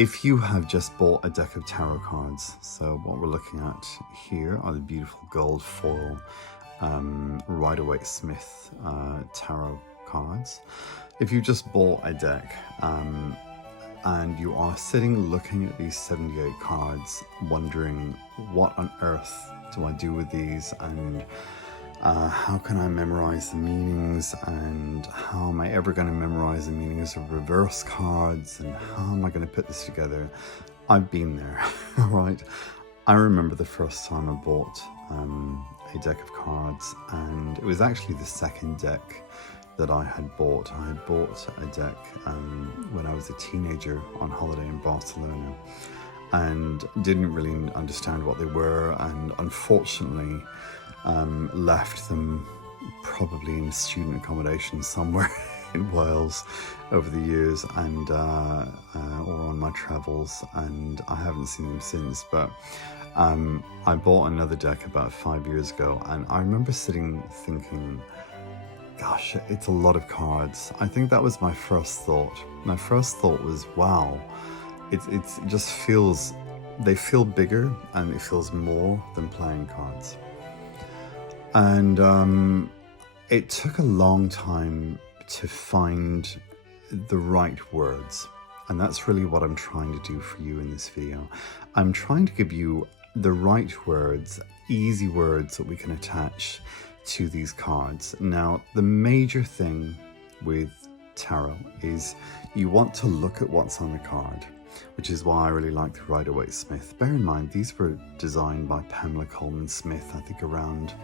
If you have just bought a deck of tarot cards, so what we're looking at here are the beautiful gold foil Rider-Waite-Smith tarot cards. If you just bought a deck and you are sitting looking at these 78 cards, wondering what on earth do I do with these, and how can I memorize the meanings, and how am I ever going to memorize the meanings of reverse cards, and how am I going to put this together? I've been there, right? I remember the first time I bought a deck of cards, and it was actually the second deck that I had bought. I had bought a deck when I was a teenager on holiday in Barcelona, and didn't really understand what they were, and unfortunately left them probably in student accommodation somewhere in Wales over the years, and or on my travels, and I haven't seen them since. But I bought another deck about 5 years ago, and I remember sitting thinking, gosh, it's a lot of cards. I think that was my first thought. My first thought was, wow, it just feels, they feel bigger and it feels more than playing cards. And it took a long time to find the right words. And that's really what I'm trying to do for you in this video. I'm trying to give you the right words, easy words that we can attach to these cards. Now, the major thing with tarot is you want to look at what's on the card, which is why I really like the Rider-Waite-Smith. Bear in mind, these were designed by Pamela Coleman Smith, I think around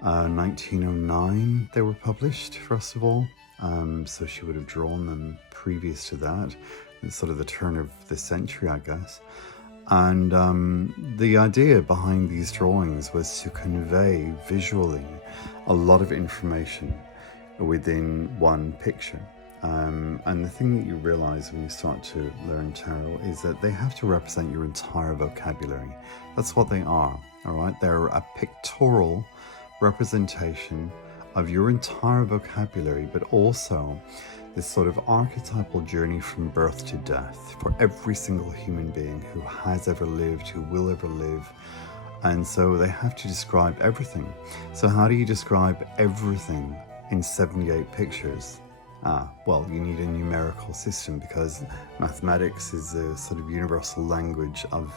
1909 they were published, first of all. So she would have drawn them previous to that. It's sort of the turn of the century, I guess. And the idea behind these drawings was to convey visually a lot of information within one picture. And the thing that you realize when you start to learn tarot is that they have to represent your entire vocabulary. That's what they are, all right? They're a pictorial representation of your entire vocabulary, but also this sort of archetypal journey from birth to death for every single human being who has ever lived, who will ever live. And so they have to describe everything. So how do you describe everything in 78 pictures? Well, you need a numerical system, because mathematics is a sort of universal language of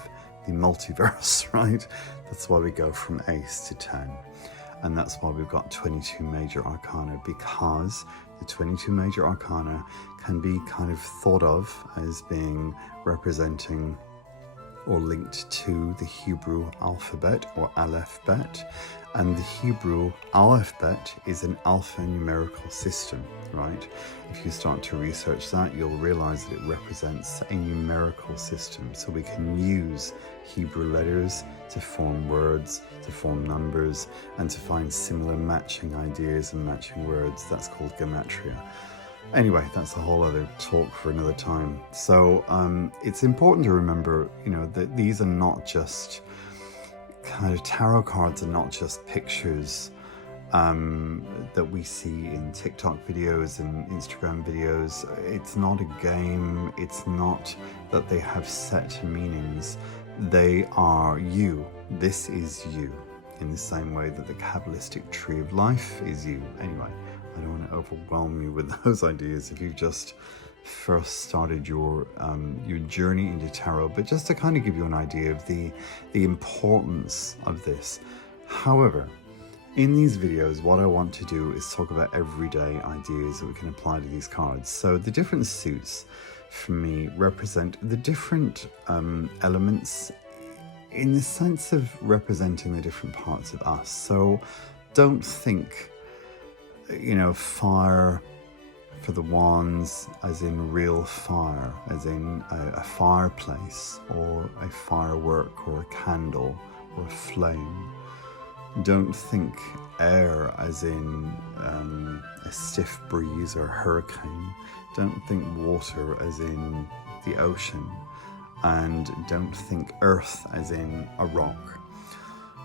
the multiverse, right? That's why we go from ace to 10. And that's why we've got 22 major arcana, because the 22 major arcana can be kind of thought of as being representing or linked to the Hebrew alphabet or Aleph-Bet. And the Hebrew Aleph-Bet is an alphanumerical system, right? If you start to research that, you'll realize that it represents a numerical system. So we can use Hebrew letters to form words, to form numbers, and to find similar matching ideas and matching words. That's called gematria. Anyway, that's a whole other talk for another time. So it's important to remember, you know, that these are not just kind of tarot cards, are not just pictures that we see in TikTok videos and Instagram videos. It's not a game. It's not that they have set meanings. They are you. This is you, in the same way that the Kabbalistic tree of life is you. Anyway, I don't want to overwhelm you with those ideas if you've just first started your journey into tarot, but just to kind of give you an idea of the importance of this. However, in these videos, what I want to do is talk about everyday ideas that we can apply to these cards. So the different suits for me represent the different elements in the sense of representing the different parts of us. So don't think, you know, fire for the wands as in real fire, as in a fireplace or a firework or a candle or a flame. Don't think air as in a stiff breeze or hurricane. Don't think water as in the ocean. And don't think earth as in a rock.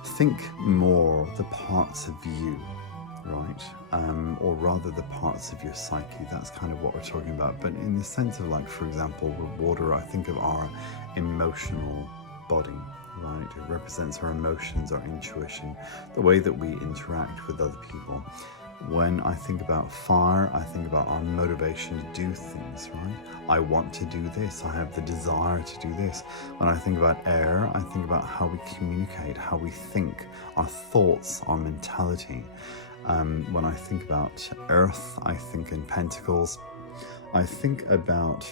Think more the parts of you, right? Or rather the parts of your psyche. That's kind of what we're talking about. But in the sense of, like, for example, with water, I think of our emotional body, right? It represents our emotions, our intuition, the way that we interact with other people. When I think about fire, I think about our motivation to do things, right? I want to do this. I have the desire to do this. When I think about air, I think about how we communicate, how we think, our thoughts, our mentality. When I think about earth, I think in pentacles. I think about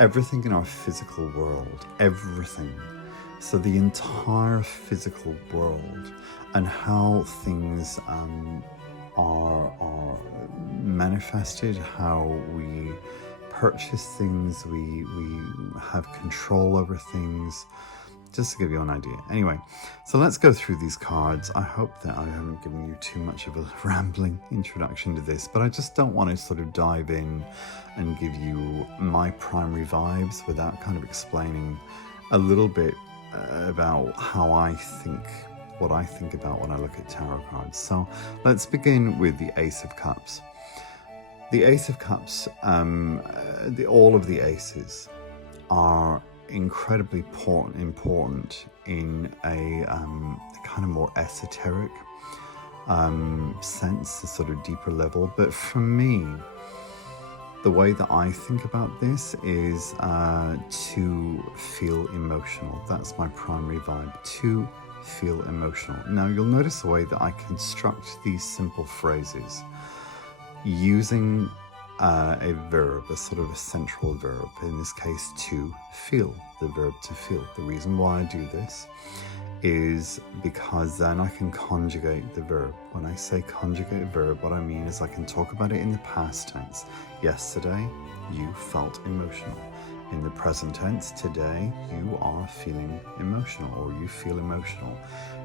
everything in our physical world, everything. So the entire physical world and how things are manifested, how we purchase things, we have control over things, just to give you an idea. Anyway, so let's go through these cards. I hope that I haven't given you too much of a rambling introduction to this, but I just don't want to sort of dive in and give you my primary vibes without kind of explaining a little bit about how I think, what I think about when I look at tarot cards. So let's begin with the Ace of Cups. The Ace of Cups, all of the aces are incredibly important in a kind of more esoteric sense, a sort of deeper level. But for me, the way that I think about this is to feel emotional. That's my primary vibe, to feel emotional. Now, you'll notice the way that I construct these simple phrases using a verb, a sort of a central verb, in this case, to feel, the verb to feel. The reason why I do this is because then I can conjugate the verb. When I say conjugate verb, what I mean is I can talk about it in the past tense. Yesterday, you felt emotional. In the present tense, today, you are feeling emotional, or you feel emotional.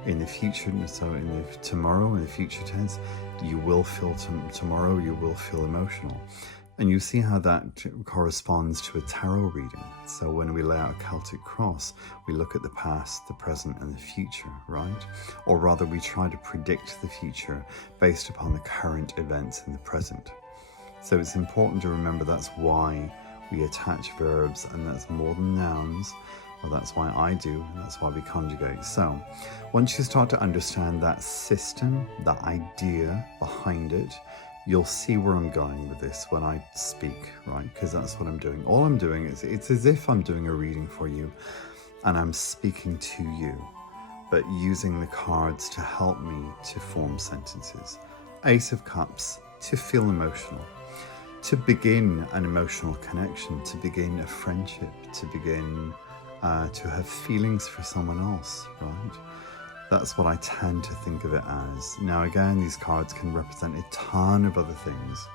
In the future, so in the tomorrow, in the future tense, you will feel tomorrow, you will feel emotional. And you see how that corresponds to a tarot reading. So when we lay out a Celtic cross, we look at the past, the present, and the future, right? Or rather, we try to predict the future based upon the current events in the present. So it's important to remember that's why we attach verbs, and that's more than nouns. Well, that's why I do, and that's why we conjugate. So once you start to understand that system, the idea behind it, you'll see where I'm going with this when I speak, right? Because that's what I'm doing. All I'm doing is, it's as if I'm doing a reading for you and I'm speaking to you, but using the cards to help me to form sentences. Ace of Cups, to feel emotional, to begin an emotional connection, to begin a friendship, to begin to have feelings for someone else, right? That's what I tend to think of it as. Now, again, these cards can represent a ton of other things.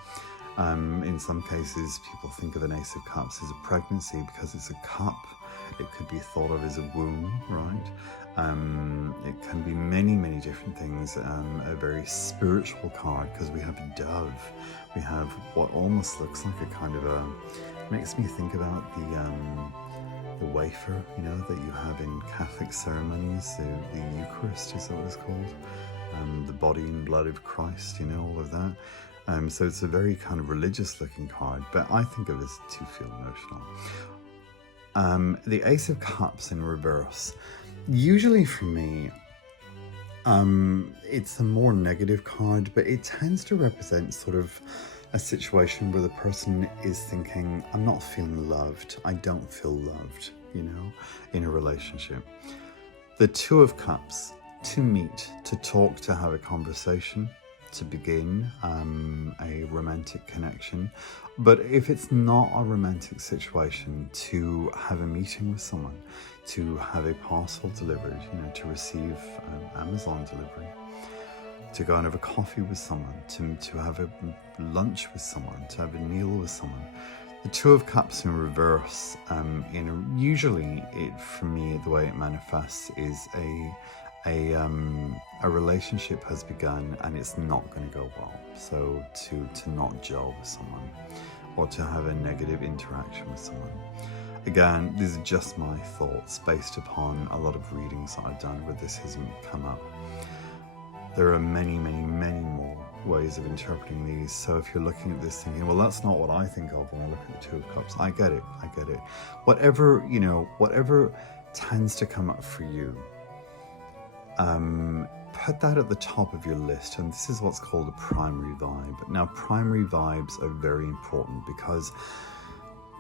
In some cases, people think of an Ace of Cups as a pregnancy because it's a cup. It could be thought of as a womb, right? It can be many, many different things. A very spiritual card because we have a dove. We have what almost looks like a kind of a, makes me think about the wafer, you know, that you have in Catholic ceremonies, the Eucharist is what it's called, the body and blood of Christ, you know, all of that. So it's a very kind of religious looking card, but I think of it as to feel emotional. The Ace of Cups in reverse, usually for me, it's a more negative card, but it tends to represent sort of a situation where the person is thinking, I'm not feeling loved, I don't feel loved, you know, in a relationship. The Two of Cups, to meet, to talk, to have a conversation, to begin a romantic connection. But if it's not a romantic situation, to have a meeting with someone, to have a parcel delivered, you know, to receive Amazon delivery, to go and have a coffee with someone, to have a lunch with someone, to have a meal with someone. The Two of Cups in reverse, usually it, for me, the way it manifests is a relationship has begun and it's not going to go well. So to not gel with someone, or to have a negative interaction with someone. Again, these are just my thoughts based upon a lot of readings that I've done where this hasn't come up. There are many, many, many more ways of interpreting these. So if you're looking at this thinking, well, that's not what I think of when I look at the Two of Cups, I get it. Whatever, whatever tends to come up for you, put that at the top of your list. And this is what's called a primary vibe. Now, primary vibes are very important because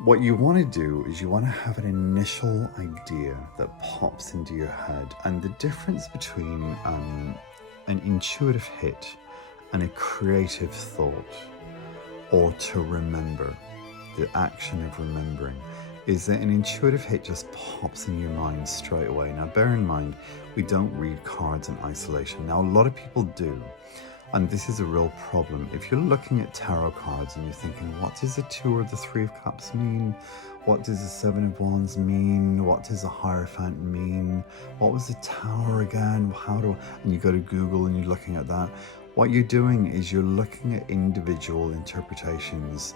what you want to do is you want to have an initial idea that pops into your head. And the difference between an intuitive hit and a creative thought, or to remember, the action of remembering, is that an intuitive hit just pops in your mind straight away. Now, bear in mind, we don't read cards in isolation. Now, a lot of people do, and this is a real problem. If you're looking at tarot cards and you're thinking, what does the Two or the Three of Cups mean? What does the Seven of Wands mean? What does the Hierophant mean? What was the Tower again? And you go to Google and you're looking at that. What you're doing is you're looking at individual interpretations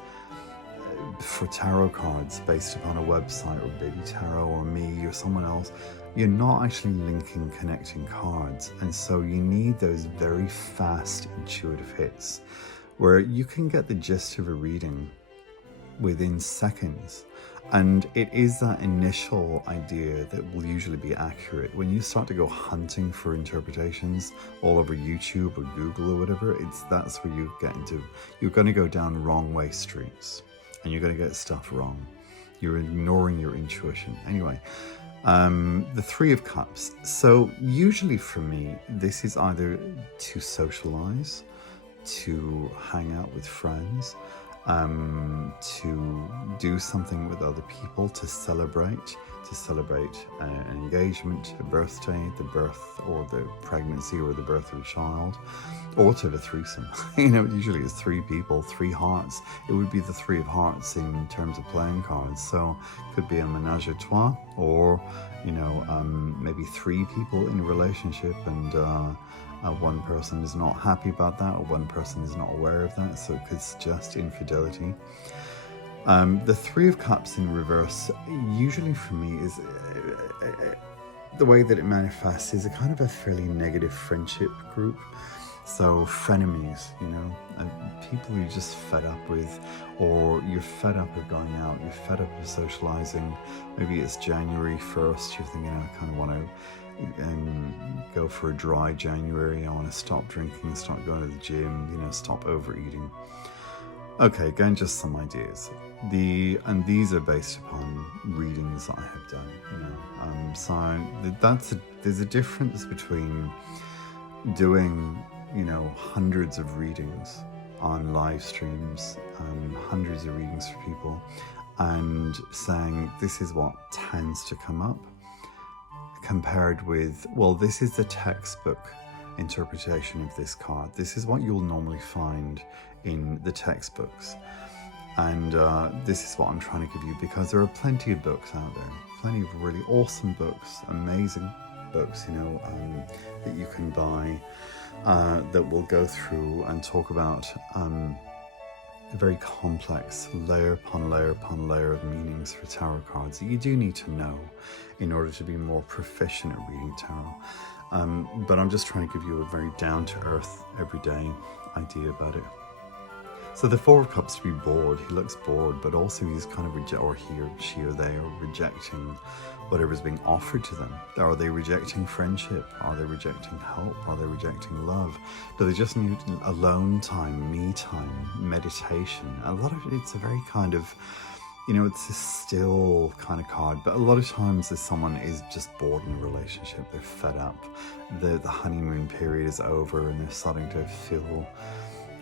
for tarot cards based upon a website, or Baby Tarot, or me, or someone else. You're not actually linking, connecting cards. And so you need those very fast intuitive hits where you can get the gist of a reading within seconds. And it is that initial idea that will usually be accurate. When you start to go hunting for interpretations all over YouTube or Google or whatever, that's where you get into, you're going to go down wrong way streets and you're going to get stuff wrong. You're ignoring your intuition. Anyway, the Three of Cups. So usually for me, this is either to socialize, to hang out with friends, to do something with other people, to celebrate an engagement, a birthday, the birth or the pregnancy or the birth of a child, or to have a threesome. Usually it's three people, three hearts. It would be the Three of Hearts in terms of playing cards. So it could be a menage a trois, or maybe three people in a relationship, and one person is not happy about that, or one person is not aware of that, so it could suggest infidelity. The Three of Cups in reverse, usually for me, is the way that it manifests is a kind of a fairly negative friendship group. So frenemies, people you're just fed up with, or you're fed up of going out, you're fed up of socializing. Maybe it's January 1st, you're thinking, I kind of want to go for a dry January. I want to stop drinking, start going to the gym, stop overeating. Okay, again, just some ideas. And these are based upon readings that I have done. So there's a difference between doing, hundreds of readings on live streams, hundreds of readings for people, and saying this is what tends to come up, compared with, well, this is the textbook interpretation of this card. This is what you'll normally find in the textbooks. And this is what I'm trying to give you, because there are plenty of books out there, plenty of really awesome books, amazing books, that you can buy, that will go through and talk about a very complex layer upon layer upon layer of meanings for tarot cards that you do need to know in order to be more proficient at reading tarot. But I'm just trying to give you a very down-to-earth, everyday idea about it. So the Four of Cups, to be bored, he looks bored, but also he's kind of or he or she or they are rejecting whatever's being offered to them. Are they rejecting friendship? Are they rejecting help? Are they rejecting love? Do they just need alone time, me time, meditation? A lot of it's a very kind of, it's a still kind of card, but a lot of times if someone is just bored in a relationship, they're fed up, the honeymoon period is over and they're starting to feel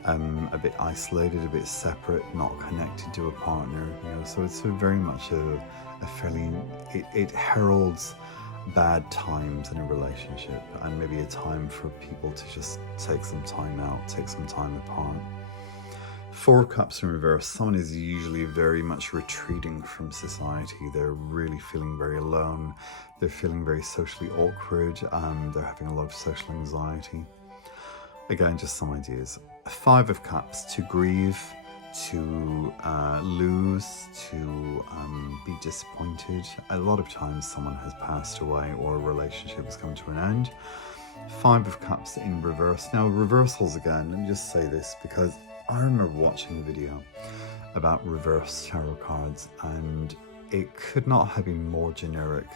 a bit isolated, a bit separate, not connected to a partner, so it's very much a fairly, it heralds bad times in a relationship, and maybe a time for people to just take some time out, take some time apart. Four of Cups in reverse, someone is usually very much retreating from society. They're really feeling very alone. They're feeling very socially awkward. They're having a lot of social anxiety. Again, just some ideas. Five of Cups, to grieve, to lose, to be disappointed. A lot of times someone has passed away or a relationship has come to an end. Five of Cups in reverse. Now, reversals again, let me just say this because I remember watching a video about reverse tarot cards and it could not have been more generic.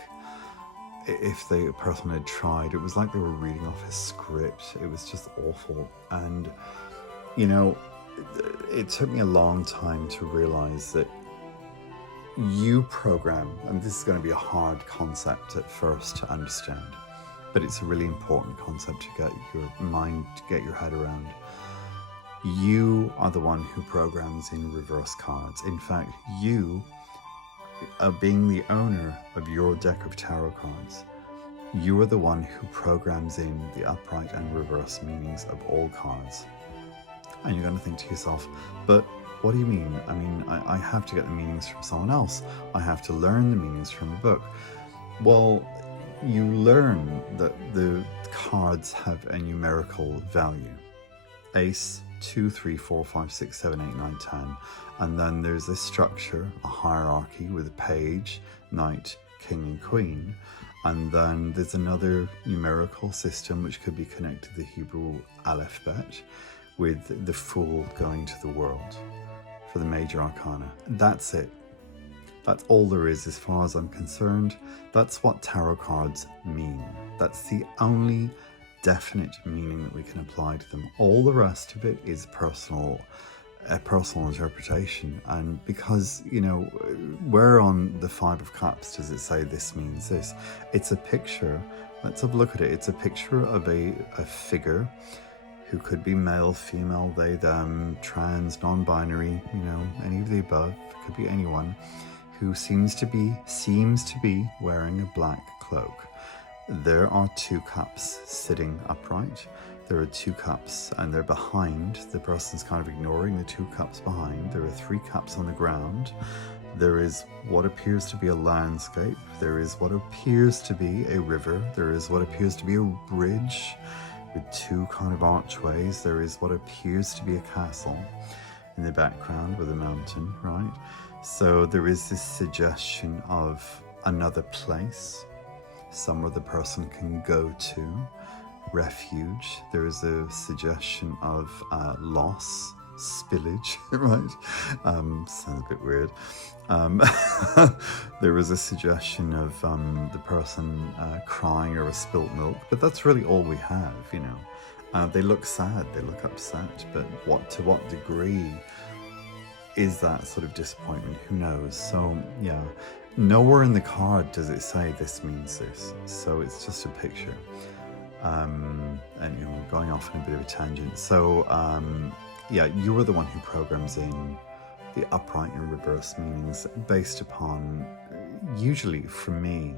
If the person had tried, it was like they were reading off a script. It was just awful. And, you know, it took me a long time to realize that you program, and this is going to be a hard concept at first to understand, but it's a really important concept to get your mind, to get your head around. You are the one who programs in reverse cards. In fact, you are being the owner of your deck of tarot cards. You are the one who programs in the upright and reverse meanings of all cards. And you're going to think to yourself, but what do you mean? I mean, I have to get the meanings from someone else. I have to learn the meanings from a book. Well, you learn that the cards have a numerical value. Ace, 2, 3, 4, 5, 6, 7, 8, 9, 10. And then there's a structure, a hierarchy with a page, knight, king and queen. And then there's another numerical system which could be connected to the Hebrew alphabet, with the Fool going to the world for the major arcana. That's it. That's all there is as far as I'm concerned. That's what tarot cards mean. That's the only definite meaning that we can apply to them. All the rest of it is a personal interpretation. And because, you know, where on the Five of Cups does it say this means this? It's a picture. Let's have a look at it. It's a picture of a figure who could be male, female, they, them, trans, non-binary, you know, any of the above. It could be anyone who seems to be wearing a black cloak. There are two cups sitting upright. There are two cups and they're behind. The person's kind of ignoring the two cups behind. There are three cups on the ground. There is what appears to be a landscape. There is what appears to be a river. There is what appears to be a bridge with two kind of archways. There is what appears to be a castle in the background with a mountain, right? So there is this suggestion of another place, somewhere the person can go to, refuge. There is a suggestion of loss, spillage, right? Sounds a bit weird. There is a suggestion of the person crying over spilt milk, but that's really all we have, you know. They look sad, they look upset, but to what degree is that sort of disappointment? Who knows? So yeah, nowhere in the card does it say this means this, so it's just a picture. And you know, going off on a bit of a tangent. So yeah, you are the one who programs in the upright and reverse meanings based upon, usually for me,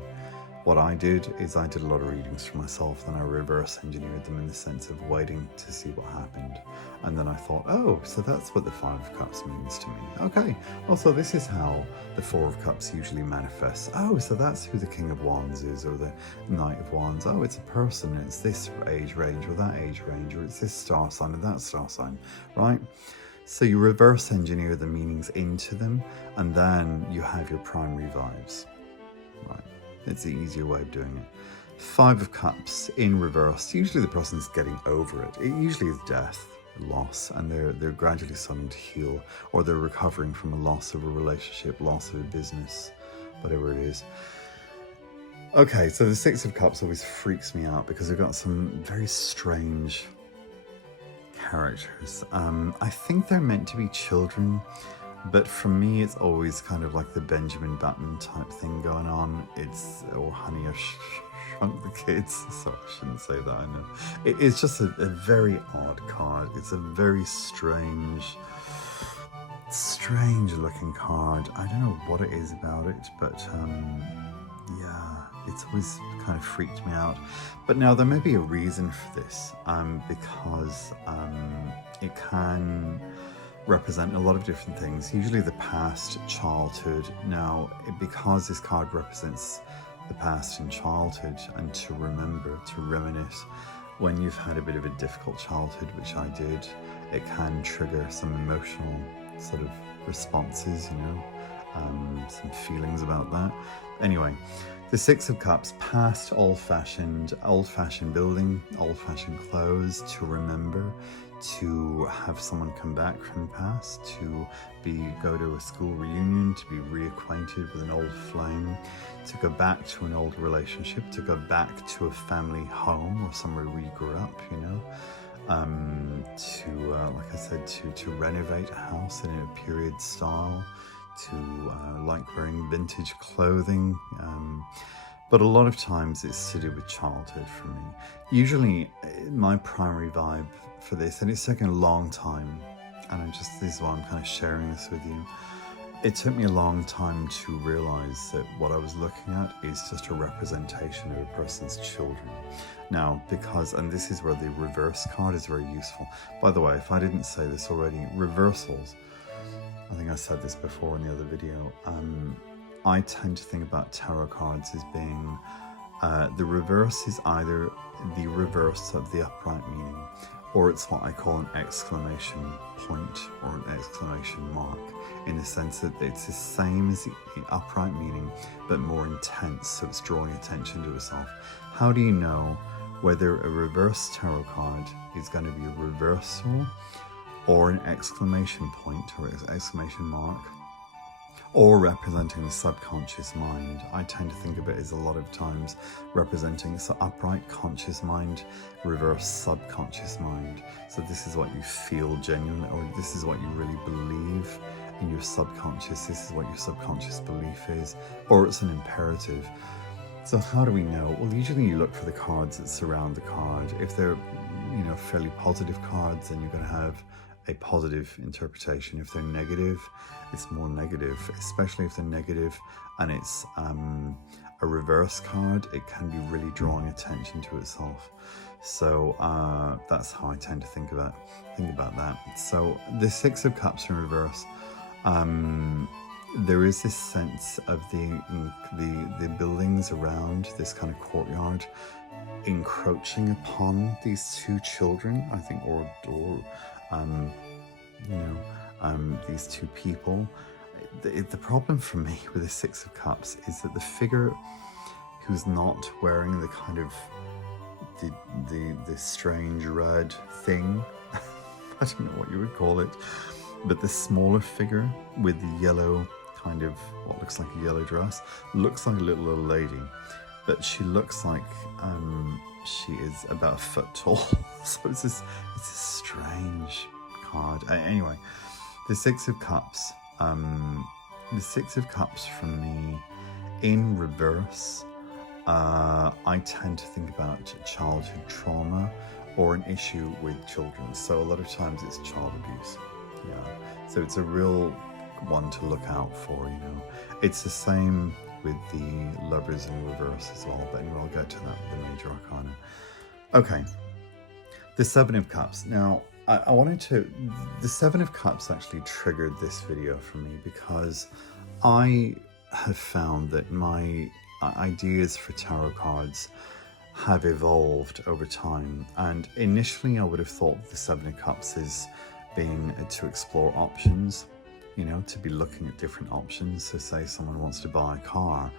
what I did is I did a lot of readings for myself, then I reverse engineered them in the sense of waiting to see what happened. And then I thought, oh, so that's what the Five of Cups means to me. Okay, also this is how the Four of Cups usually manifests. Oh, so that's who the King of Wands is, or the Knight of Wands. Oh, it's a person, it's this age range, or that age range, or it's this star sign, or that star sign, right? So you reverse engineer the meanings into them, and then you have your primary vibes, right? It's the easier way of doing it. Five of Cups in reverse. Usually the person's getting over it. It usually is death, loss, and they're gradually starting to heal, or they're recovering from a loss of a relationship, loss of a business, whatever it is. Okay, so the Six of Cups always freaks me out because we've got some very strange characters. I think they're meant to be children, but for me it's always kind of like the Benjamin Button type thing going on. It's, or Honey, I Shrunk the Kids. So I shouldn't say that, I know. It's just a very odd card. It's a very strange looking card. I don't know what it is about it, but yeah, it's always kind of freaked me out. But now there may be a reason for this, because it can represent a lot of different things, usually the past, childhood. Now, because this card represents the past and childhood, and to remember, to reminisce, when you've had a bit of a difficult childhood, which I did, it can trigger some emotional sort of responses, you know, some feelings about that. Anyway, The Six of Cups, past old-fashioned building, old-fashioned clothes to remember, to have someone come back from the past, to go to a school reunion, to be reacquainted with an old flame, to go back to an old relationship, to go back to a family home or somewhere where you grew up, you know, like I said, to renovate a house in a period style, to like wearing vintage clothing, but a lot of times it's to do with childhood for me. Usually my primary vibe for this, and it's taken a long time, and this is why I'm kind of sharing this with you. It took me a long time to realize that what I was looking at is just a representation of a person's children. Now, and this is where the reverse card is very useful. By the way, if I didn't say this already, reversals, I think I said this before in the other video, I tend to think about tarot cards as being, the reverse is either the reverse of the upright meaning, or it's what I call an exclamation point or an exclamation mark, in the sense that it's the same as the upright meaning, but more intense, so it's drawing attention to itself. How do you know whether a reverse tarot card is going to be a reversal, or an exclamation point or exclamation mark, or representing the subconscious mind? I tend to think of it as a lot of times representing upright conscious mind, reverse subconscious mind. So this is what you feel genuinely, or this is what you really believe in your subconscious, this is what your subconscious belief is, or it's an imperative. So how do we know? Well, usually you look for the cards that surround the card. If they're, you know, fairly positive cards, then you're going to have a positive interpretation. If they're negative, it's more negative, especially if they're negative and it's a reverse card, it can be really drawing attention to itself. So that's how I tend to think about that. So the Six of Cups in reverse, there is this sense of the buildings around this kind of courtyard encroaching upon these two children, I think, or these two people. The problem for me with the Six of Cups is that the figure who's not wearing the kind of the strange red thing, I don't know what you would call it, but the smaller figure with the yellow kind of, what looks like a yellow dress, looks like a little old lady, but she looks like she is about a foot tall. So it's a strange card. Anyway, the Six of Cups. The Six of Cups for me in reverse, I tend to think about childhood trauma or an issue with children. So a lot of times it's child abuse. Yeah. So it's a real one to look out for, you know. It's the same with the Lovers in reverse as well, but anyway, I'll get to that with the Major Arcana. Okay, the Seven of Cups. Now, the Seven of Cups actually triggered this video for me because I have found that my ideas for tarot cards have evolved over time. And initially I would have thought the Seven of Cups is being to explore options, you know, to be looking at different options. So say someone wants to buy a car,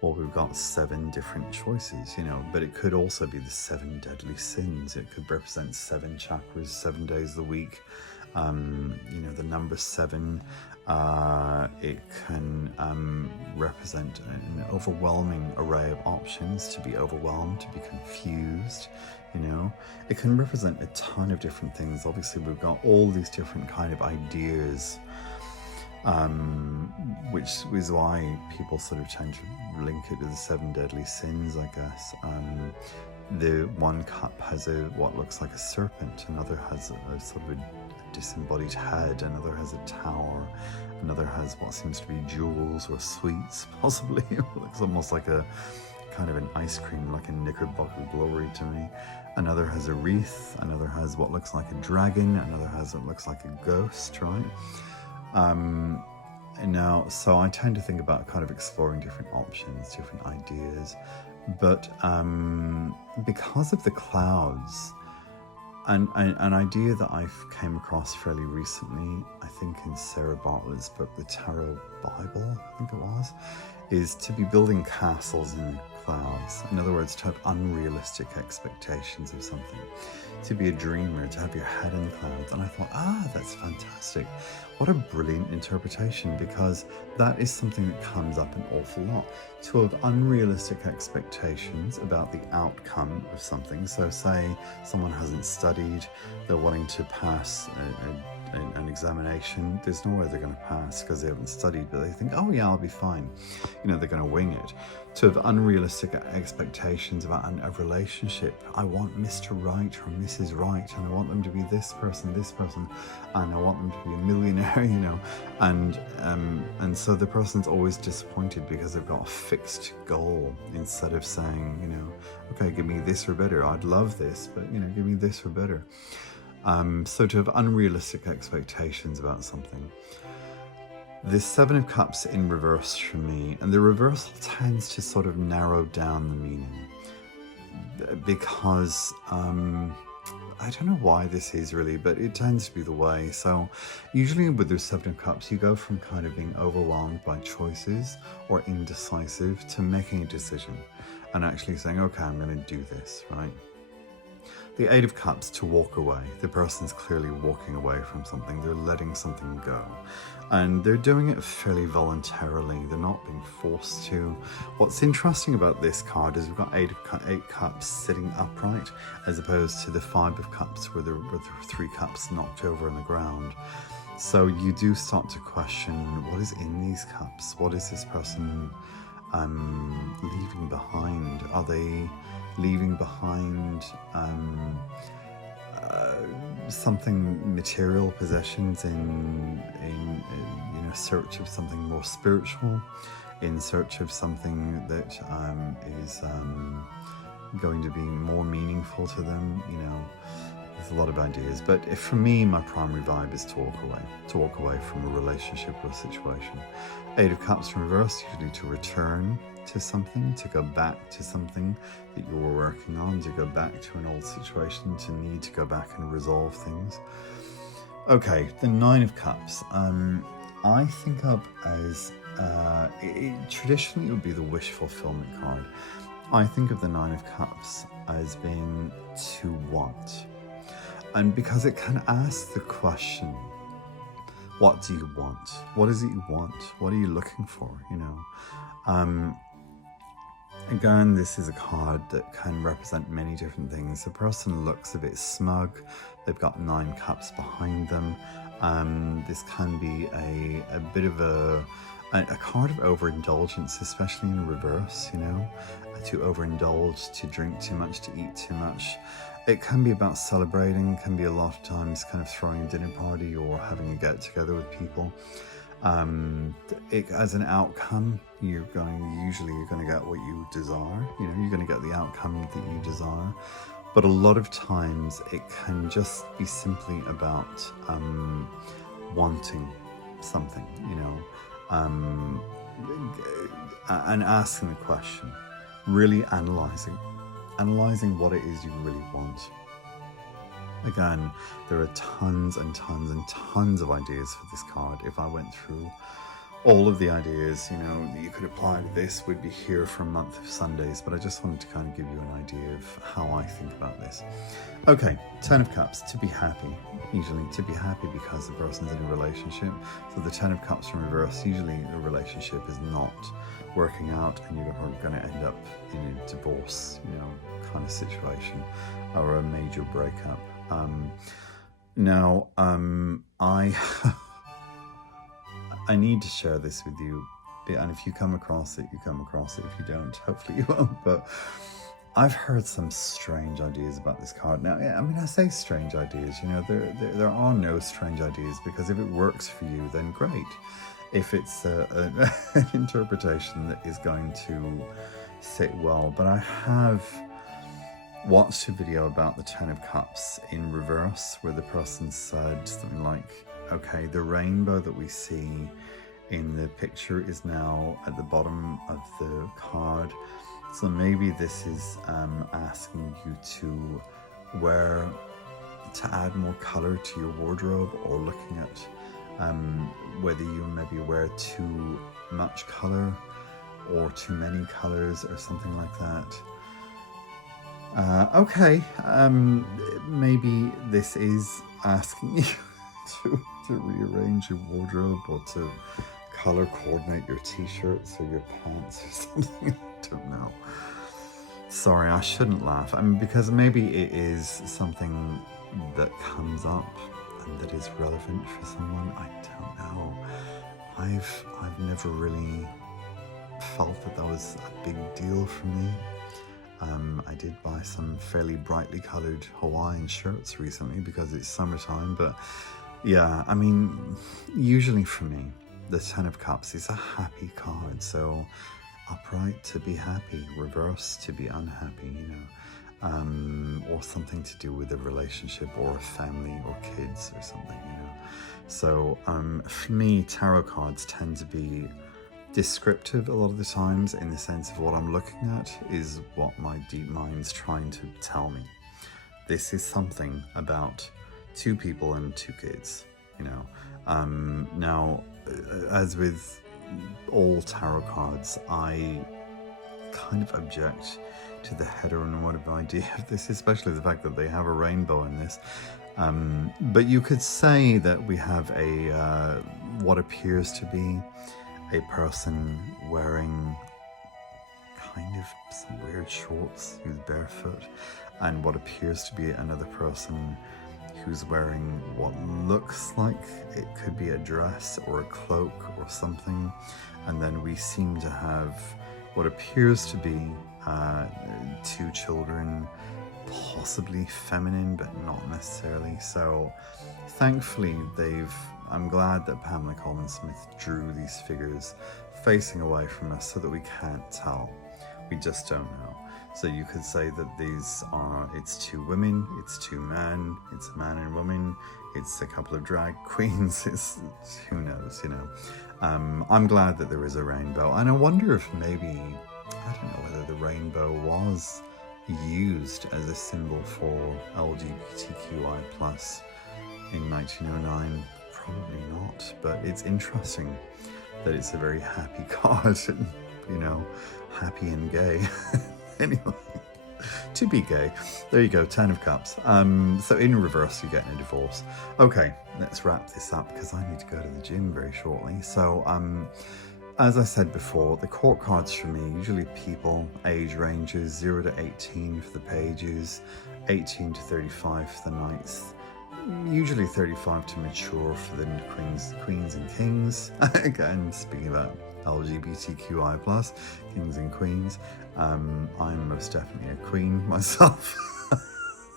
well, we've got 7 different choices, you know, but it could also be the 7 deadly sins. It could represent 7 chakras, 7 days of the week. You know, the number 7, it can represent an overwhelming array of options, to be overwhelmed, to be confused, you know. It can represent a ton of different things. Obviously, we've got all these different kind of ideas, which is why people sort of tend to link it to the 7 deadly sins, I guess. The one cup has what looks like a serpent, another has a sort of a disembodied head, another has a tower, another has what seems to be jewels or sweets, possibly. It looks almost like a kind of an ice cream, like a Knickerbocker glory to me. Another has a wreath, another has what looks like a dragon, another has what looks like a ghost, right? Now, so I tend to think about kind of exploring different options, different ideas, but because of the clouds, and an idea that I've came across fairly recently, I think in Sarah Bartlett's book, The Tarot Bible, I think it was, is to be building castles in the clouds. In other words, to have unrealistic expectations of something, to be a dreamer, to have your head in the clouds. And I thought, that's fantastic. What a brilliant interpretation, because that is something that comes up an awful lot. To have unrealistic expectations about the outcome of something. So say someone hasn't studied, they're wanting to pass an examination, there's no way they're going to pass because they haven't studied, but they think, oh yeah, I'll be fine. They're going to wing it. To have unrealistic expectations about a relationship. I want Mr. Right or Mrs. Right, and I want them to be this person, and I want them to be a millionaire, and so the person's always disappointed because they've got a fixed goal, instead of saying, okay, give me this or better. I'd love this, but give me this or better. So to have unrealistic expectations about something. The Seven of Cups in reverse for me, and the reversal tends to sort of narrow down the meaning, because I don't know why this is really, but it tends to be the way. So usually with the Seven of Cups, you go from kind of being overwhelmed by choices or indecisive to making a decision and actually saying, okay, I'm going to do this, right? The Eight of Cups, to walk away. The person's clearly walking away from something. They're letting something go. And they're doing it fairly voluntarily. They're not being forced to. What's interesting about this card is we've got eight cups sitting upright, as opposed to the Five of Cups where there were three cups knocked over on the ground. So you do start to question, what is in these cups? What is this person leaving behind? Are they leaving behind something, material possessions, in search of something more spiritual, in search of something that is going to be more meaningful to them? There's a lot of ideas, but for me, my primary vibe is to walk away from a relationship or a situation. Eight of Cups in reverse, usually to return to something, to go back to something that you were working on, to go back to an old situation, to need to go back and resolve things. Okay, the Nine of Cups. I think of as, traditionally it would be the wish fulfillment card. I think of the Nine of Cups as being to want. And because it can ask the question, what do you want? What is it you want? What are you looking for? Again, this is a card that can represent many different things. The person looks a bit smug. They've got 9 cups behind them. This can be a bit of a card of overindulgence, especially in reverse, to overindulge, to drink too much, to eat too much. It can be about celebrating, can be a lot of times kind of throwing a dinner party or having a get together with people. As an outcome, you're going to get what you desire. You're going to get the outcome that you desire. But a lot of times it can just be simply about wanting something, and asking the question, really analyzing what it is you really want. Again, there are tons and tons and tons of ideas for this card. If I went through all of the ideas, that you could apply to this, we'd be here for a month of Sundays, but I just wanted to kind of give you an idea of how I think about this. Okay, 10 of Cups, to be happy. Usually to be happy because the person's in a relationship. So the 10 of Cups in reverse, usually a relationship is not working out and you're going to end up in a divorce, kind of situation, or a major breakup. I need to share this with you, and if you come across it, you come across it. If you don't, hopefully you won't. But I've heard some strange ideas about this card. Now, I say strange ideas. There are no strange ideas, because if it works for you, then great. If it's an interpretation that is going to sit well. But I have watched a video about the 10 of Cups in reverse, where the person said something like, okay, the rainbow that we see in the picture is now at the bottom of the card. So maybe this is asking you to add more color to your wardrobe, or looking at whether you maybe wear too much color, or too many colors or something like that. Okay, maybe this is asking you to rearrange your wardrobe or to color coordinate your t-shirts or your pants or something. I don't know. Sorry, I shouldn't laugh. I mean, because maybe it is something that comes up and that is relevant for someone. I don't know. I've never really felt that was a big deal for me. I did buy some fairly brightly colored Hawaiian shirts recently because it's summertime, but yeah, I mean, usually for me, the Ten of Cups is a happy card. So upright to be happy, reverse to be unhappy, you know, or something to do with a relationship or a family or kids or something, you know. So for me, tarot cards tend to be descriptive a lot of the times, in the sense of what I'm looking at is what my deep mind's trying to tell me. This is something about two people and two kids, you know. Now, as with all tarot cards, I kind of object to the heteronormative idea of this, especially the fact that they have a rainbow in this. But you could say that we have a what appears to be a person wearing kind of some weird shorts, who's barefoot, and what appears to be another person who's wearing what looks like it could be a dress or a cloak or something. And then we seem to have what appears to be two children, possibly feminine, but not necessarily. So thankfully I'm glad that Pamela Coleman Smith drew these figures facing away from us so that we can't tell. We just don't know. So you could say that it's two women, it's two men, it's a man and woman, it's a couple of drag queens, it's who knows, you know. I'm glad that there is a rainbow, and I wonder if maybe, I don't know whether the rainbow was used as a symbol for LGBTQI+ in 1909. Probably not, but it's interesting that it's a very happy card, and, you know, happy and gay. Anyway, to be gay. There you go, 10 of Cups. So in reverse, you're getting a divorce. Okay, let's wrap this up because I need to go to the gym very shortly. So, as I said before, the court cards for me, usually people, age ranges 0 to 18 for the pages, 18 to 35 for the knights, usually 35 to mature for the queens and kings. Again, speaking about LGBTQI+, kings and queens. I'm most definitely a queen myself.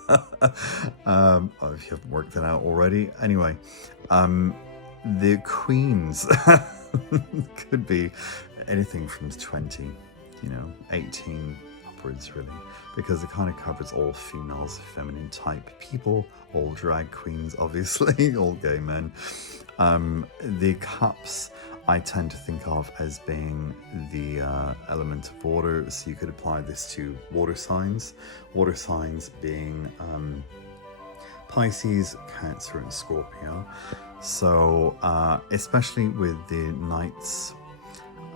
If you haven't worked that out already. Anyway, the queens could be anything from 20, 18 upwards, really, because it kind of covers all females, feminine type people, all drag queens, obviously, all gay men. The cups I tend to think of as being the element of water, so you could apply this to water signs being Pisces, Cancer and Scorpio. So especially with the Knights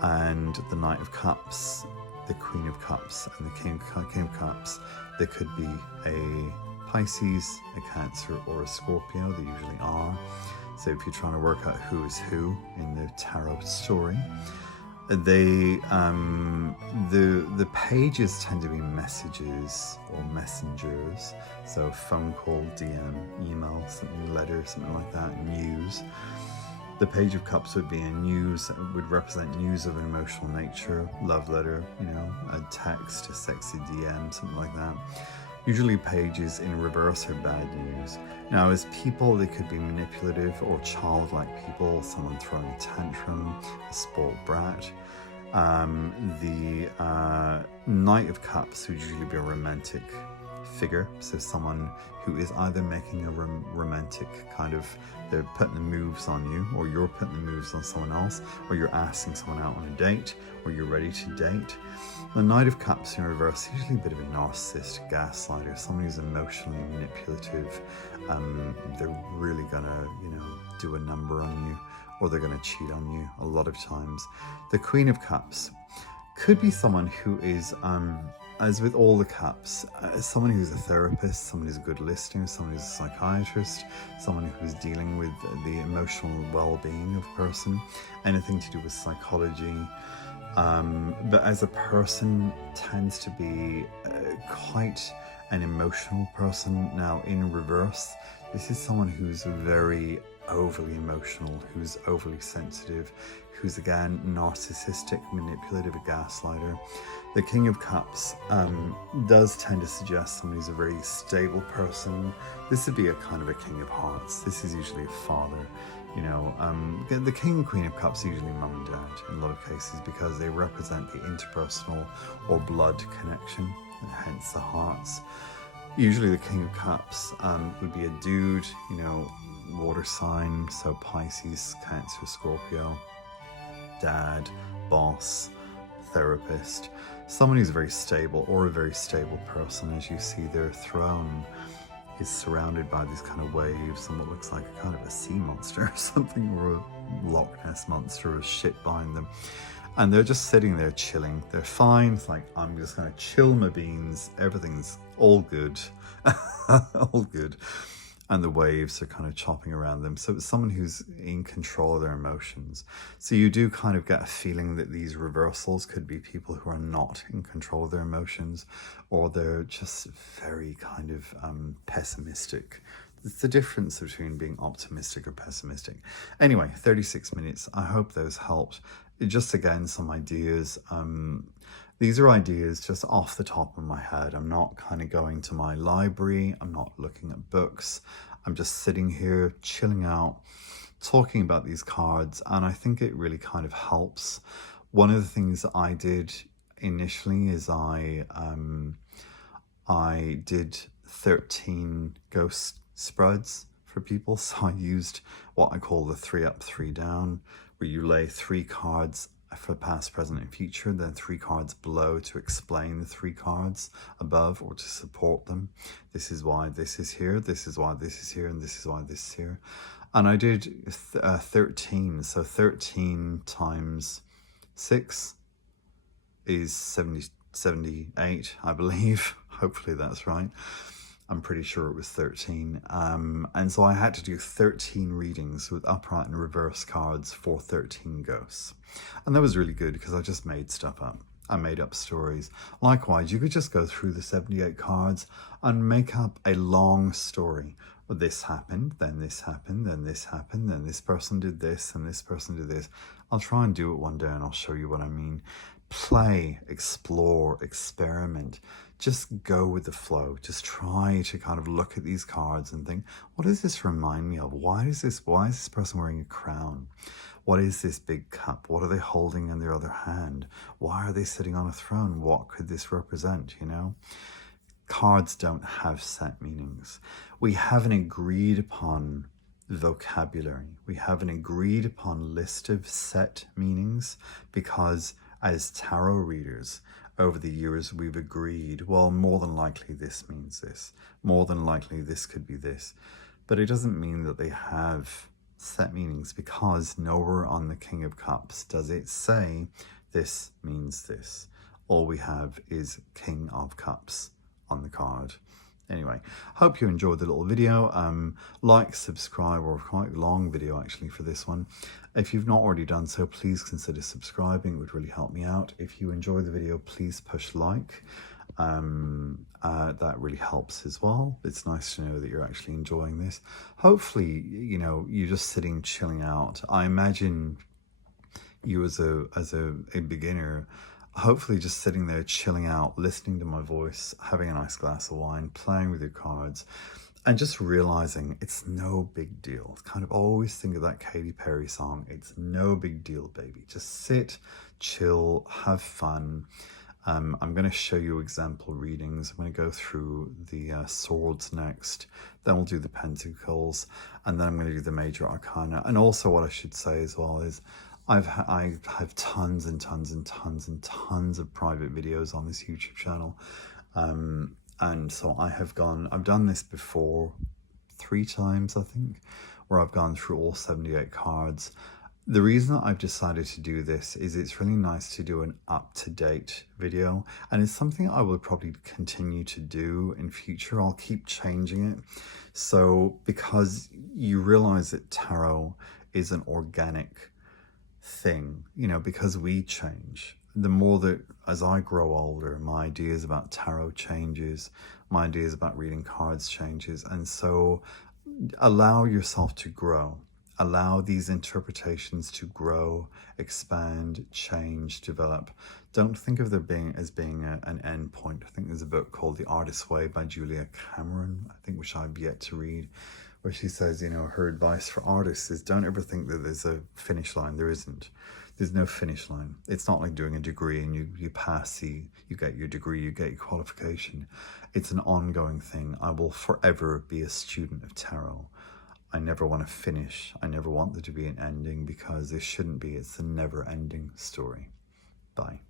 and the Knight of Cups, the Queen of Cups and the King of Cups, there could be a Pisces, a Cancer or a Scorpio. They usually are. So if you're trying to work out who is who in the tarot story, the pages tend to be messages or messengers. So phone call, DM, email, something, letter, something like that, news. The Page of Cups would be a news, would represent news of an emotional nature, love letter, a text, a sexy DM, something like that. Usually pages in reverse are bad news. Now, as people, they could be manipulative or childlike people, someone throwing a tantrum, a spoiled brat. The Knight of Cups would usually be a romantic figure, so someone who is either making a romantic kind of, they're putting the moves on you, or you're putting the moves on someone else, or you're asking someone out on a date, or you're ready to date. The Knight of Cups in reverse, usually a bit of a narcissist, gaslighter, someone who's emotionally manipulative. They're really gonna, do a number on you, or they're gonna cheat on you a lot of times. The Queen of Cups Could be someone who is, as with all the cups, someone who's a therapist, someone who's a good listener, someone who's a psychiatrist, someone who's dealing with the emotional well-being of a person, anything to do with psychology. But as a person, tends to be quite an emotional person. Now, in reverse, this is someone who's very overly emotional, who's overly sensitive, who's again narcissistic, manipulative, a gaslighter. The King of Cups does tend to suggest someone who's a very stable person. This would be a kind of a King of Hearts. This is usually a father. You know, the King and Queen of Cups are usually mum and dad in a lot of cases because they represent the interpersonal or blood connection, and hence the hearts. Usually the King of Cups would be a dude, you know, water sign, so Pisces, Cancer, Scorpio, dad, boss, therapist, someone who's very stable or a very stable person. As you see, their throne is surrounded by these kind of waves and what looks like a kind of a sea monster or something, or a Loch Ness monster or shit behind them. And they're just sitting there chilling. They're fine. It's like, I'm just going to chill my beans. Everything's all good. All good. And the waves are kind of chopping around them. So it's someone who's in control of their emotions. So you do kind of get a feeling that these reversals could be people who are not in control of their emotions, or they're just very kind of pessimistic. It's the difference between being optimistic or pessimistic. Anyway, 36 minutes. I hope those helped. Just again, some ideas. These are ideas just off the top of my head. I'm not kind of going to my library. I'm not looking at books. I'm just sitting here, chilling out, talking about these cards. And I think it really kind of helps. One of the things that I did initially is I did 13 ghost spreads for people. So I used what I call the 3 up, 3 down, where you lay 3 cards for past, present, and future, then 3 cards below to explain the 3 cards above or to support them. This is why this is here, this is why this is here, and this is why this is here. And I did 13, so 13 times 6 is 78, I believe. Hopefully that's right. I'm pretty sure it was 13. And so I had to do 13 readings with upright and reverse cards for 13 ghosts. And that was really good because I just made stuff up. I made up stories. Likewise, you could just go through the 78 cards and make up a long story. Well, this happened, then this happened, then this happened, then this person did this, and this person did this. I'll try and do it one day and I'll show you what I mean. Play, explore, experiment. Just go with the flow. Just try to kind of look at these cards and think, what does this remind me of? Why is this person wearing a crown? What is this big cup? What are they holding in their other hand? Why are they sitting on a throne? What could this represent, you know? Cards don't have set meanings. We have an agreed upon vocabulary. We have an agreed upon list of set meanings because as tarot readers, over the years, we've agreed, well, more than likely this means this. More than likely this could be this. But it doesn't mean that they have set meanings because nowhere on the King of Cups does it say this means this. All we have is King of Cups on the card. Anyway, hope you enjoyed the little video. Like, subscribe, or quite a long video actually for this one. If you've not already done so, please consider subscribing. It would really help me out. If you enjoy the video, please push like. That really helps as well. It's nice to know that you're actually enjoying this. Hopefully, you know, you're just sitting, chilling out. I imagine you as a beginner, hopefully just sitting there chilling out, listening to my voice, having a nice glass of wine, playing with your cards, and just realizing it's no big deal. Kind of always think of that Katy Perry song, it's no big deal, baby. Just sit, chill, have fun. I'm going to show you example readings. I'm going to go through the swords next, then we'll do the pentacles, and then I'm going to do the major arcana. And also what I should say as well is I have tons and tons and tons and tons of private videos on this YouTube channel. And so I've done this before 3 times, I think, where I've gone through all 78 cards. The reason that I've decided to do this is it's really nice to do an up-to-date video, and it's something I will probably continue to do in future. I'll keep changing it. So because you realize that tarot is an organic thing, you know, because we change. The more that as I grow older, my ideas about tarot changes, my ideas about reading cards changes, and so allow yourself to grow. Allow these interpretations to grow, expand, change, develop. Don't think of them as being an end point. I think there's a book called The Artist's Way by Julia Cameron, I think, which I've yet to read, where she says, you know, her advice for artists is don't ever think that there's a finish line. There isn't. There's no finish line. It's not like doing a degree and you pass you get your degree, you get your qualification. It's an ongoing thing. I will forever be a student of tarot. I never want to finish. I never want there to be an ending, because there shouldn't be. It's a never-ending story. Bye.